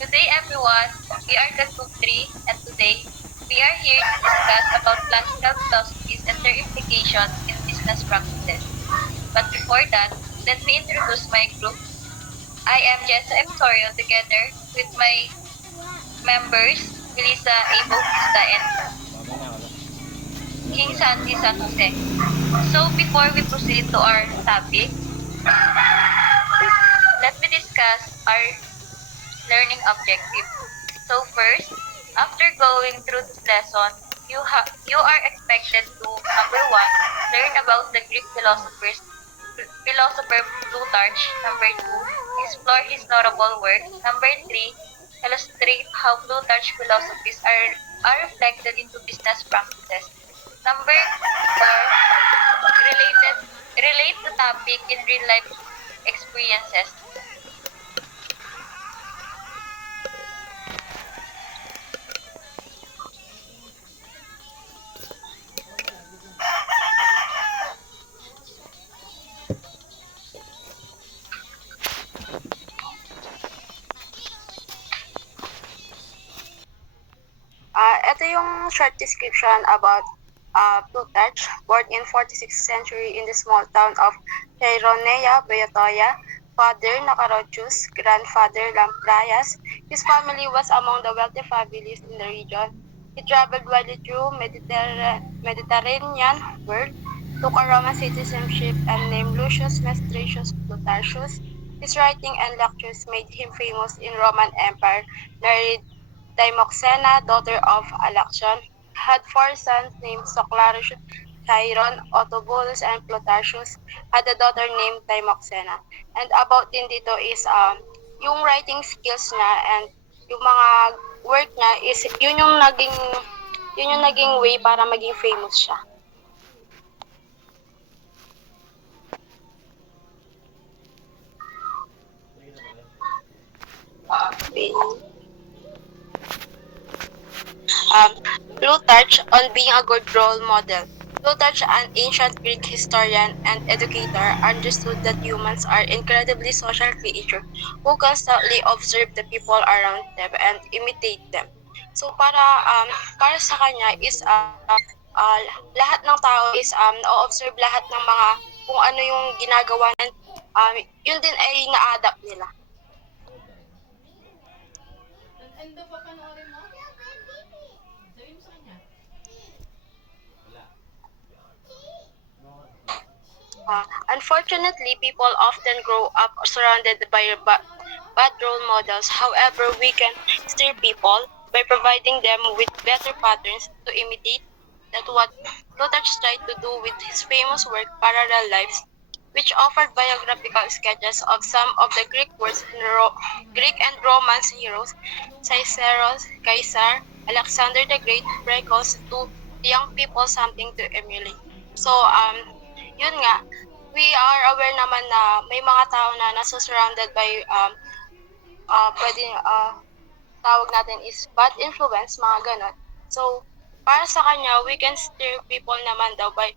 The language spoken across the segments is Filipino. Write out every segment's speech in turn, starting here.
Good day everyone, we are the group 3 and today we are here to discuss about classical philosophies and their implications in business practices. But before that, let me introduce my group. I am Jessa M. Sorio together with my members, Melissa A. Bautista and King Sandy San Jose. So before we proceed to our topic, let me discuss our learning objective. So first, after going through this lesson, you are expected to number one, learn about the Greek philosopher Plutarch. Number two, explore his notable work. Number three, illustrate how Plutarch's philosophies are reflected into business practices. Number four, related relate the topic in real life experiences. Ito yung short description about Plutarch, born in 46th century in the small town of Chaironea, Boeotia, father Nacarchus, grandfather Lamprias. His family was among the wealthy families in the region. He traveled widely through Mediterranean world, took a Roman citizenship, and named Lucius Mestratius Plutarchus. His writing and lectures made him famous in Roman Empire, married Timoxena, daughter of Alaction, had four sons named Soclarus, Chiron, Autobolus, and Plutarchus, had a daughter named Timoxena. And about din dito is yung writing skills niya and yung mga work niya is yun yung naging way para maging famous siya. Okay. um, Plutarch on being a good role model. Plutarch, an ancient Greek historian and educator, understood that humans are incredibly social creatures who constantly observe the people around them and imitate them. So para sa kanya is uh, lahat ng tao is na-observe lahat ng mga kung ano yung ginagawa and yun din ay na-adapt nila. Unfortunately, people often grow up surrounded by bad role models. However, we can steer people by providing them with better patterns to imitate. That's what Plutarch tried to do with his famous work, Parallel Lives, which offered biographical sketches of some of the Greek and Roman heroes, Cicero's, Caesar, Alexander the Great, Precos, to young people something to emulate. So, yun nga, we are aware naman na may mga tao na nasa-surrounded by pwede tawag natin is bad influence, mga ganon. So, para sa kanya, we can steer people naman daw by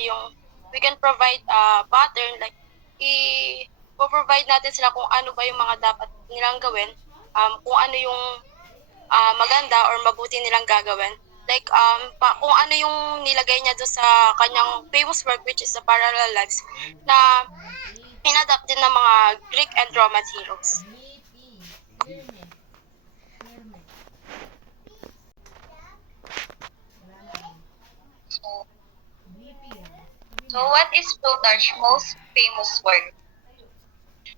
yung we can provide pattern like i-provide natin sila kung ano ba yung mga dapat nilang gawin, kung ano yung maganda or mabuti nilang gagawin. Like, kung ano yung nilagay niya doon sa kanyang famous work which is the Parallel Lives na inadapt din ng mga Greek and Roman heroes. So what is Plutarch's most famous work?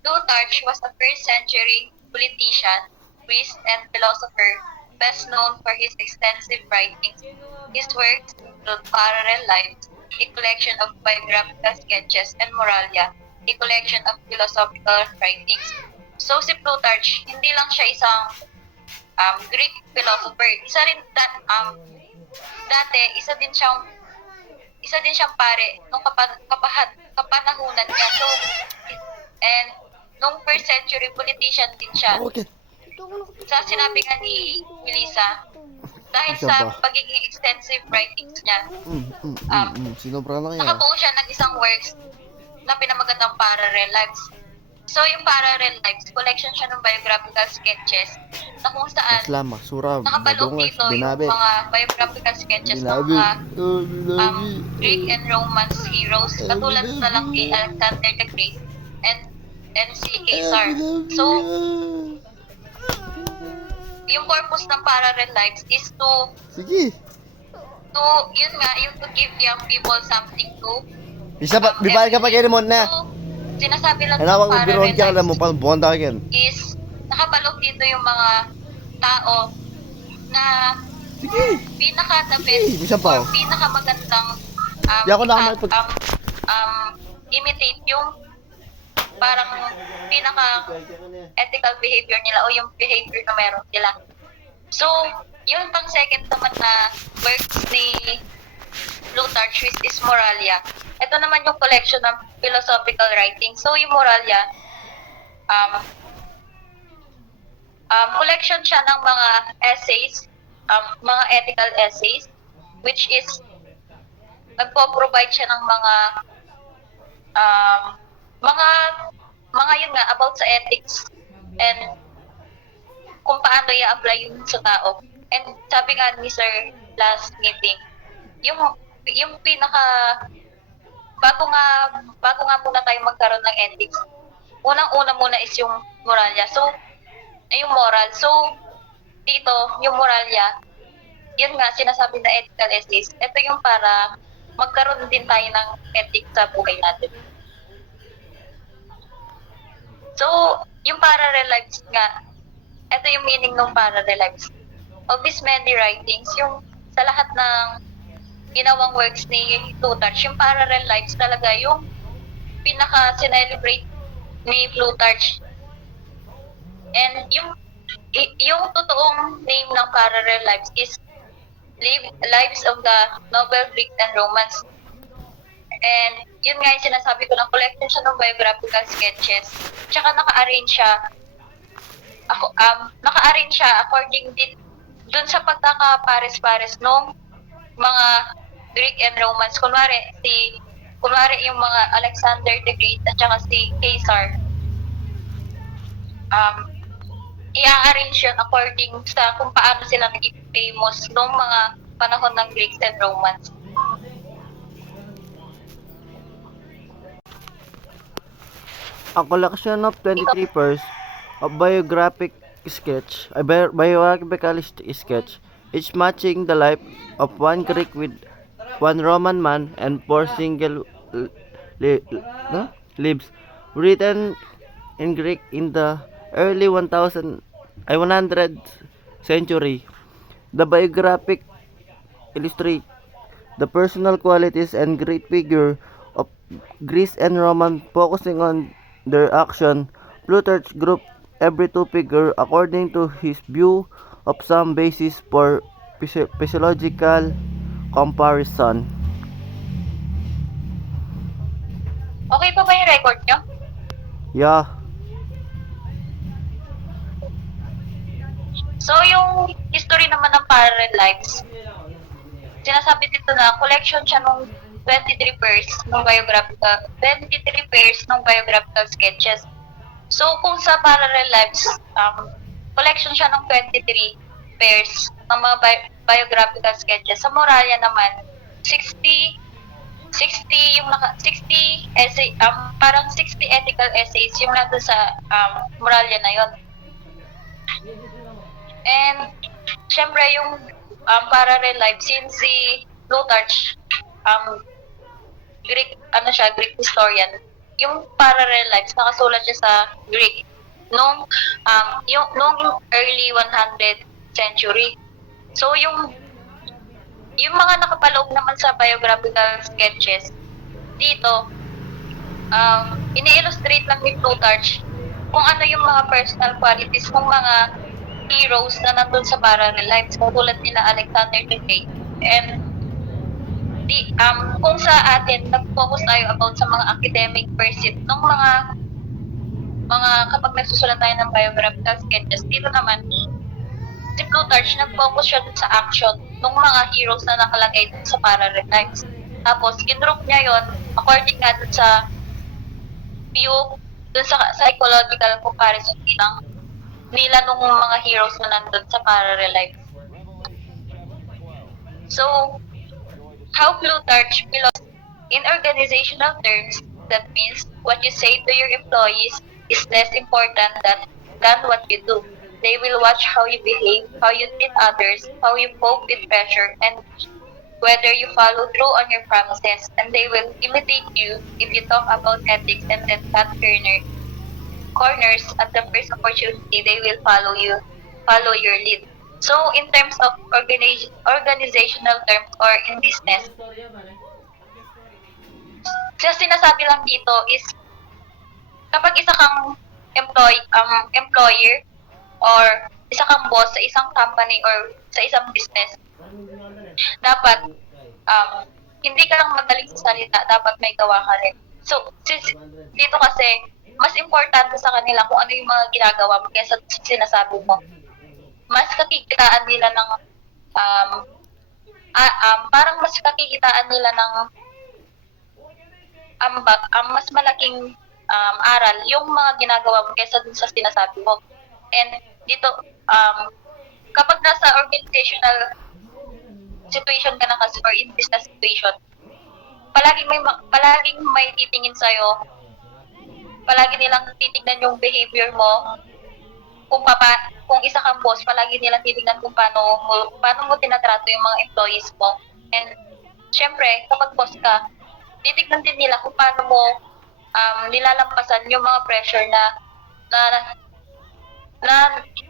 Plutarch was a first-century politician, priest, and philosopher, best known for his extensive writings. His works include Parallel Lives, a collection of biographical sketches, and Moralia, a collection of philosophical writings. So si Plutarch, hindi lang siya isang Greek philosopher. Dati, isa din siyang pare nung kapanahunan niya. So, and nung first century politician din siya. Okay. Sa sinabi nga ni Melissa, dahil sa pagiging extensive writings niya, Sinobra lang yan. nakabuo siya ng isang works na pinamagatang Parallel Lives. So, yung Parallel Lives, collection siya ng biographical sketches na kung saan Islam, surah, nakapaloob badungas, dito yung binabi. mga biographical sketches ng Binabi. mga Oh, binabi. Greek and Romance heroes katulad na lang kay Alexander the Great and si Caesar. So, yung purpose ng Parallel Lives is Sige. yun nga, yung to give young people something to Isa pa, bibalik ka pa kayo mo na. So, sinasabi lang ng Anawang Parallel biron ka alam mo Lives pa bonda ka yan. is nakapaloob dito yung mga tao na Sige. pinaka-the Sige, best isa pa, or oh. pinaka-magandang Di ako nakapag- imitate yung parang pinaka-ethical behavior nila o yung behavior na meron sila. So, yung pang second naman na works ni Plutarch which is Moralia. Ito naman yung collection ng philosophical writing. So, yung Moralia, collection siya ng mga essays, mga ethical essays, which is nagpo-provide siya ng mga yun nga about sa ethics and kung paano i-apply yun sa tao. And sabi nga ni Sir last meeting, yung pinaka bago nga muna tayo magkaroon ng ethics, unang-una muna is yung moralya. So, yung moral. So, dito, yung moralya, yun nga, sinasabi na ethical essays, ito yung para magkaroon din tayo ng ethics sa buhay natin. So, yung Parallel Lives nga, ito yung meaning ng Parallel Lives. Of his many writings, yung sa lahat ng ginawang works ni Plutarch, yung Parallel Lives talaga yung pinaka-celebrate ni Plutarch. And yung totoong name ng Parallel Lives is Lives of the Noble Greek and Romans. And yun nga yung sinasabi ko ng collection siya ng biographical sketches. Tsaka naka-arrange siya according din dun sa pagkakapares-pares nung mga Greek and Romans. Kunwari yung mga Alexander the Great at saka si Caesar. I-arrange yun according sa kung paano sila naging famous nung mga panahon ng Greeks and Romans. A collection of 23 pairs of biographical sketch, each matching the life of one Greek with one Roman man and four single lives, written in Greek in the early 100th century. The biographic illustrate the personal qualities and great figure of Greece and Roman, focusing on their action. Plutarch grouped every two figure according to his view of some basis for physiological comparison. Okay pa ba yung record nyo? Yeah. So, yung history naman ng Parallel Lives, sinasabi dito na collection siya nung 23 pairs ng biographical sketches. So, kung sa Parallel Lives, collection siya ng 23 pairs ng mga biographical sketches. Sa Moralia naman, 60 essay, parang 60 ethical essays yung nandun sa Moralia na yon. And syempre yung Parallel Lives, since si Plutarch Greek historian, yung Parallel Lives nakasulat siya sa Greek nung early 100th century. So yung mga nakapaloob naman sa biographical sketches dito, ini-illustrate lang ni Plutarch kung ano yung mga personal qualities ng mga heroes na nandun sa Parallel Lives, katulad nila Alexander the Great. And kung sa atin, nag-focus tayo about sa mga academic pursuit ng mga kapag nagsusulat tayo ng biographical sketches. Dito naman, si Plutarch, nag-focus siya dun sa action ng mga heroes na nakalagay dun sa Parallel Lives. Tapos, ginroup niya yon according nga dun sa view dun sa psychological comparison nila nung mga heroes na nandun sa parallel life. So, how Plutarch philosophy in organizational terms, that means what you say to your employees is less important than what you do. They will watch how you behave, how you treat others, how you cope with pressure, and whether you follow through on your promises, and they will imitate you if you talk about ethics and then cut corners at the first opportunity. They will follow your lead. So in terms of organizational terms or in business, sa sinasabi lang dito is kapag isa kang employer or isa kang boss sa isang company or sa isang business, dapat hindi ka lang magaling sa salita, dapat may gawa ka rin. So, dito kasi, mas importante sa kanila kung ano yung mga ginagawa mo kaysa sinasabi mo. Mas kakikitaan nila ng, parang mas kakikitaan nila ng mas malaking aral yung mga ginagawa mo kaysa dun sa sinasabi mo. And dito, kapag nasa organizational situation ka na kasi or in business situation, palaging may titingin sa'yo, palagi nilang titignan yung behavior mo, kung isa kang boss, palagi nilang titignan kung paano mo tinatrato yung mga employees mo. And syempre, kapag boss ka, titignan din nila kung paano mo nilalampasan yung mga pressure na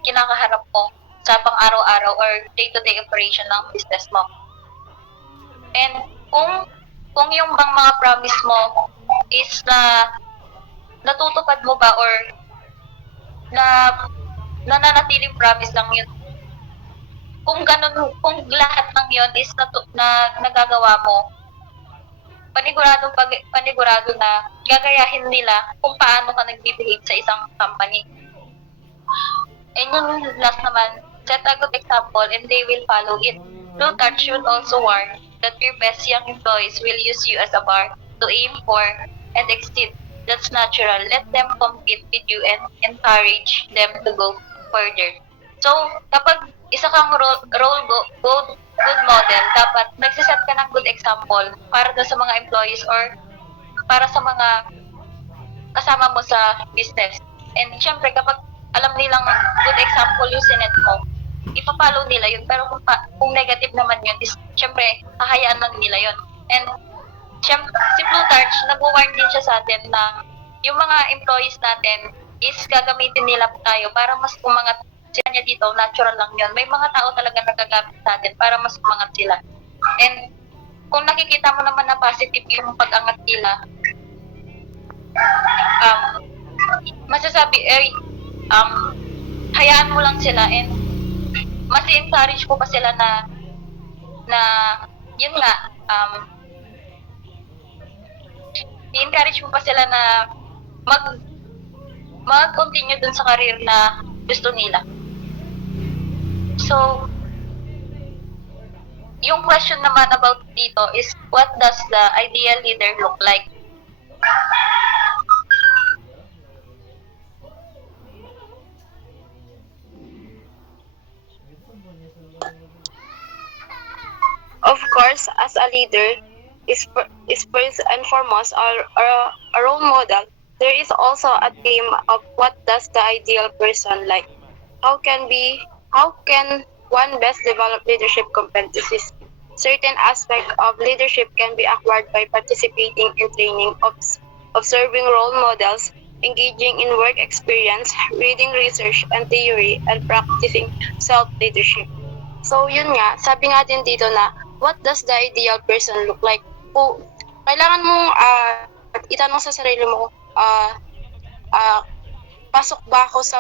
kinakaharap mo sa pang-araw-araw or day-to-day operation ng business mo. And kung yung bang mga promise mo is na natutupad mo ba or na nananatiling promise lang yun. Kung lahat ng yun is na nagagawa mo, panigurado na gagayahin nila kung paano ka nag-behave sa isang company. And yung last naman, set a good example and they will follow it. Plutarch should also warn that your best young employees will use you as a bar to aim for and exceed. That's natural. Let them compete with you and encourage them to go further. So, kapag isa kang good model, dapat nagsiset ka ng good example para sa mga employees or para sa mga kasama mo sa business. And syempre, kapag alam nilang good example yung sinet mo, ipapollow nila yun. Pero kung negative naman yun, syempre, hahayaan lang nila yun. And syempre, si Plutarch, nag-warn din siya sa atin na yung mga employees natin is gagamitin nila tayo para mas umangat sila niya dito. Natural lang yun. May mga tao talaga nagagamit sa atin para mas umangat sila. And kung nakikita mo naman na positive yung pag-angat nila, masasabi, hayaan mo lang sila and mas encourage ko pa sila na yun nga, i-encourage mo pa sila na mag-continue dun sa career na gusto nila. So, yung question naman about dito is, what does the ideal leader look like? Of course, as a leader is first and foremost a role model. There is also a theme of what does the ideal person like. How can one best develop leadership competencies? Certain aspects of leadership can be acquired by participating in training, observing role models, engaging in work experience, reading research and theory, and practicing self-leadership. So yun nga, sabi nga din dito na, what does the ideal person look like? Kailangan mong itanong sa sarili mo, pasok ba ako sa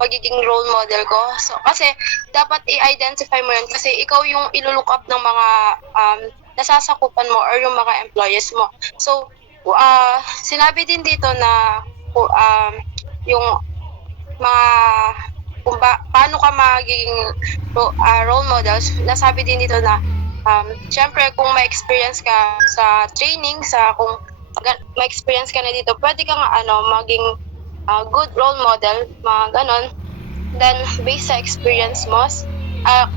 pagiging role model ko? So, kasi dapat i-identify mo yun kasi ikaw yung ilulook up ng mga nasasakupan mo or yung mga employees mo. So, sinabi din dito na yung mga kung paano ka magiging role models, nasabi din dito na syempre kung may experience ka sa training, sa kung ma-experience ka na dito, pwede kang maging good role model, mga ganon. Then, based sa experience mo,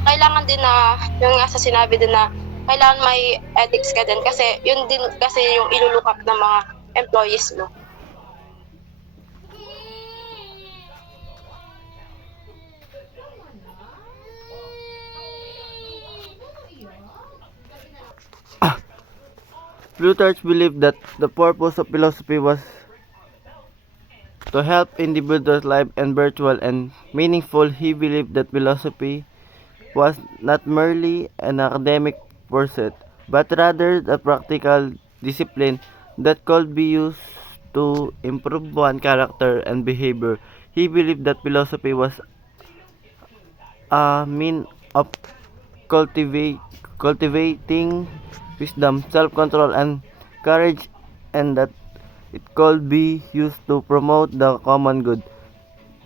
kailangan din na, yung nga sa sinabi din na, kailangan may ethics ka din kasi yun din kasi yung iluluok up ng mga employees mo. Plutarch believed that the purpose of philosophy was to help individuals' life and virtual and meaningful. He believed that philosophy was not merely an academic pursuit, but rather a practical discipline that could be used to improve one's character and behavior. He believed that philosophy was a mean of cultivating wisdom, self-control, and courage, and that it could be used to promote the common good.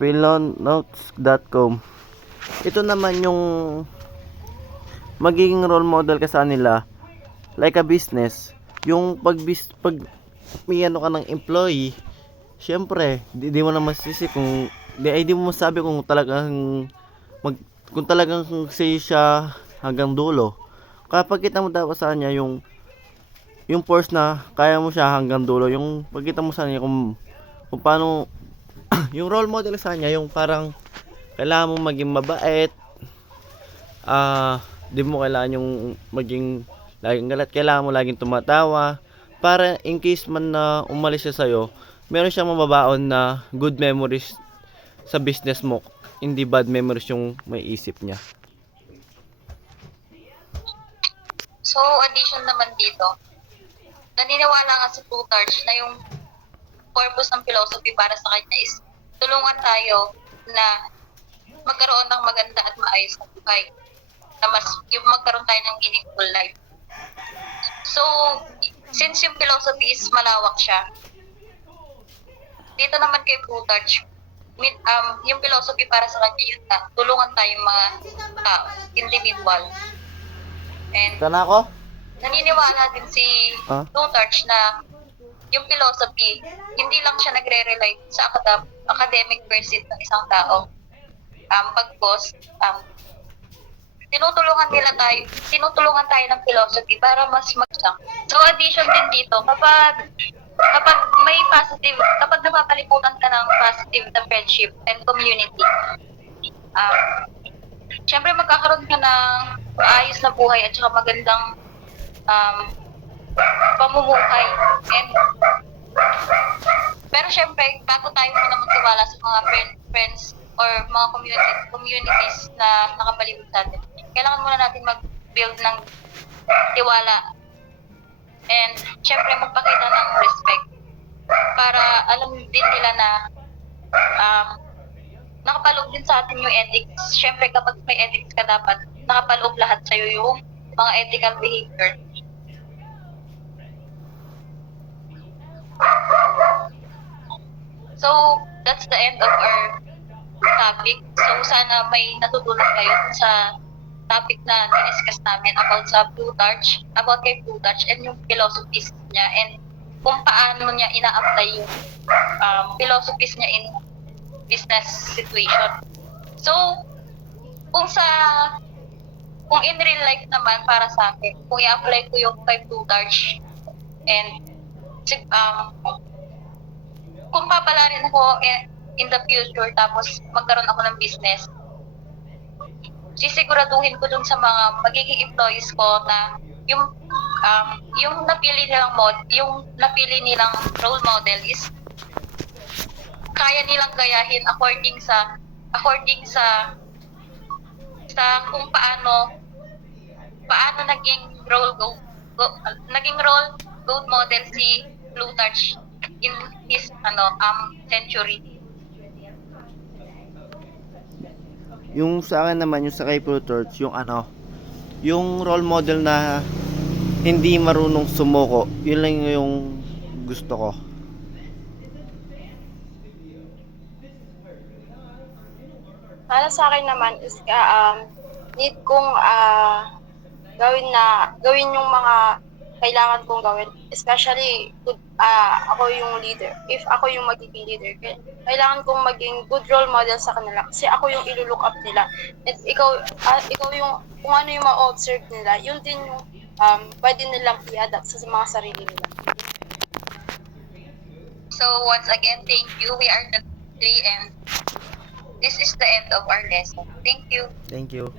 Philonotes.com. Ito naman yung magiging role model ka sa nila like a business. Yung pag may ano ka ng employee, syempre, di mo na masisi kung di mo masabi kung talagang kung talagang say siya hanggang dulo. Kapag kita mo dapat sa kanya yung force na kaya mo siya hanggang dulo, yung pagkita mo sa kanya kung paano yung role model sa kanya, yung parang kailangan mo maging mabait, di mo kailangan yung maging laging galat, kailangan mo laging tumatawa para in case man na umalis siya sa'yo, meron siyang mababaon na good memories sa business mo, hindi bad memories yung may isip niya. So, addition naman dito, naniniwala nga si Plutarch na yung purpose ng philosophy para sa kanya is tulungan tayo na magkaroon ng maganda at maayos na buhay. Na mas, yung magkaroon tayo ng meaningful life. So, since yung philosophy is malawak siya, dito naman kay Plutarch, yung philosophy para sa kanya yun na tulungan tayong mga individual. And Sana ako? naniniwala din si Plutarch na yung philosophy, hindi lang siya nagre-rely sa academic pursuit ng isang tao. Pagkos, tinutulungan tayo ng philosophy para mas magsang. So, addition din dito, kapag napapaliputan ka ng positive na friendship and community, syempre magkakaroon ka ng maayos na buhay at saka magandang pamumuhay. Pero syempre, bago tayo muna magtiwala sa mga friends or mga communities na nakapalibot sa atin, kailangan muna natin mag-build ng tiwala and syempre magpakita ng respect para alam din nila na nakapaloob din sa atin yung ethics. Syempre kapag may ethics ka, dapat nakapaloob lahat sa'yo yung mga ethical behavior. So, that's the end of our topic. So, sana may natutunan kayo sa topic na diniscuss namin about kay Plutarch and yung philosophies niya and kung paano niya ina-apply yung philosophies niya in business situation. So, kung in real life naman para sa akin, kung i-apply ko yung kay Plutarch and kung papalarin ako in the future tapos magkaroon ako ng business, sisiguraduhin ko dun sa mga magiging employees ko na yung napili nilang role model is kaya nilang gayahin according sa kung paano naging role model si Plutarch in his century. Yung sa akin naman, yung sa kay Plutarch, yung role model na hindi marunong sumuko, yun lang yung gusto ko. Para sa akin naman is need kong gawin yung mga kailangan kong gawin. Especially, ako yung leader. If ako yung magiging leader, kailangan kong maging good role model sa kanila. Kasi ako yung ilulook up nila. And ikaw yung, kung ano yung ma-observe nila, yun din yung pwede nilang i-adapt sa mga sarili nila. So once again, thank you. We are the three, and this is the end of our lesson. Thank you. Thank you.